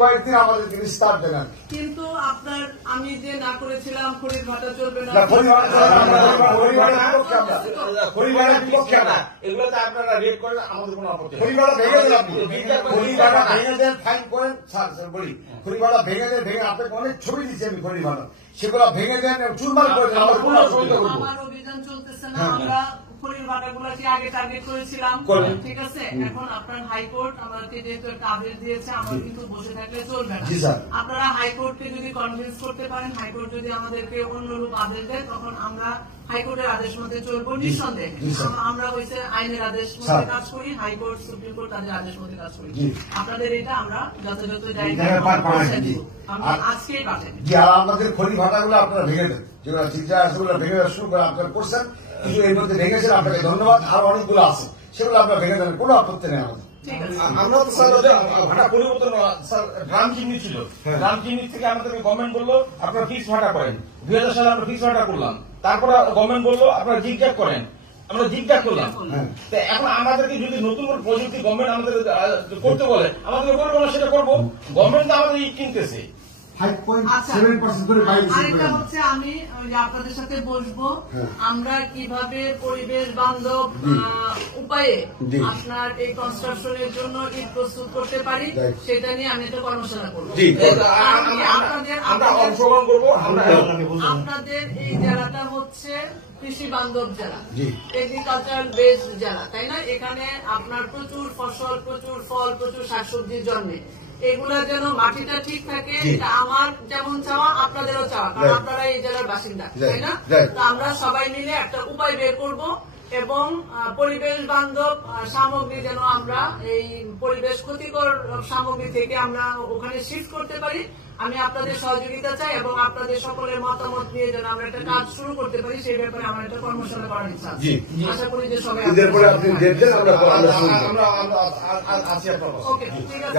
কয়েকদিন আমাদেরকে নিস্তার দেন। কিন্তু আপনার আমি যে না করেছিলাম খড়ির ভাটা চলবে না, খড়িভাড়ার বিপক্ষে না, এগুলোতে আপনারা রেড করেন, আমাদের কোনো আপত্তি নেই। খড়িভাড়া ভেঙে দেন, আপনি খড়িভাড়া ভেঙে দেন, ফাইন করেন। স্যার বলি খড়িভাড়া ভেঙে দেন, ভেঙে আপনাকে অনেক ছবি দিচ্ছি আমি খড়িভাড়া, সেগুলো ভেঙে দেন, চুরমার করে দেন। আমার অভিযান চলতেছে না, আমরা খড়ির ভাটাগুলোকে আগে টার্গেট করেছিলাম, ঠিক আছে। এখন আপনার হাইকোর্ট আমাদেরকে যেহেতু একটা আদেশ দিয়েছে, আমরা কিন্তু বসে থাকলে চলবে না। আপনারা হাইকোর্টকে যদি কনভিন্স করতে পারেন, হাইকোর্ট যদি আমাদেরকে অন্যরূপ আদেশ দেয়, তখন আমরা হাইকোর্টের আদেশ মধ্যে চলবো নিঃসন্দেহে। আমরা হয়েছে আইনের আদেশ মধ্যে কাজ করি, হাইকোর্ট সুপ্রিম কোর্ট তাদের আদেশ মধ্যে কাজ করি। আপনাদের এটা আমরা যথাযথ জায়গায় আজকেই পাঠাই। আর আপনাদের খড়ি ভাটাগুলো আপনারা ভেঙে দেন, যেগুলো চিন্তা সেগুলো ভেঙে দেওয়া শুরু করে আপনারা করছেন, কিন্তু এর মধ্যে ভেঙেছেন, আপনাকে ধন্যবাদ। আর অনেকগুলো আছে, সেগুলো আপনারা ভেঙে দেন, কোনো আপত্তি নেই আমাদের। আমরা তো স্যার ভাটা পরিবর্তন, স্যার ড্রাম চিমনি ছিল, ড্রাম চিমনি থেকে আমাদেরকে গভর্নমেন্ট বললো আপনারা ফিক্স ভাটা করেন। 2000 সালে আমরা ফিক্স ভাটা করলাম, তারপরে গভর্নমেন্ট বললো আপনারা জিগজ্যাগ করেন, আমরা জিগজ্যাগ করলাম। এখন আমাদেরকে যদি নতুন করে প্রযুক্তি গভর্নমেন্ট আমাদের করতে বলে, আমাদের বলবো না, সেটা করবো। গভর্নমেন্ট তো আমাদের কিনতেছে। আরেকটা হচ্ছে আমি আপনাদের সাথে বসবো, আমরা কিভাবে পরিবেশ বান্ধব উপায়ে আপনার এই কনস্ট্রাকশনের জন্য ইট প্রস্তুত করতে পারি, সেটা নিয়ে আমি একটা কর্মশালা করবো। আপনাদের এই জেলাটা হচ্ছে কৃষি বান্ধব জেলা, এগ্রিকালচার বেসড জেলা, তাই না? এখানে আপনার প্রচুর ফসল, প্রচুর ফল, প্রচুর শাকসবজি জন্মে। এগুলা যেন মাটিটা ঠিক থাকে, এটা আমার যেমন চাওয়া, আপনাদেরও চাওয়া, কারণ আপনারা এই জেলার বাসিন্দা, তাই না? তো আমরা সবাই মিলে একটা উপায় বের করব এবং পরিবেশ বান্ধব সামগ্রী যেন আমরা এই পরিবেশ ক্ষতিকর সামগ্রী থেকে আমরা ওখানে শিফট করতে পারি। আমি আপনাদের সহযোগিতা চাই এবং আপনাদের সকলের মতামত নিয়ে যেন আমরা একটা কাজ শুরু করতে পারি, সেই ব্যাপারে আমার একটা কর্মশালা করার ইচ্ছা আছে। আশা করি যে সবাই আমরা ওকে, ঠিক আছে।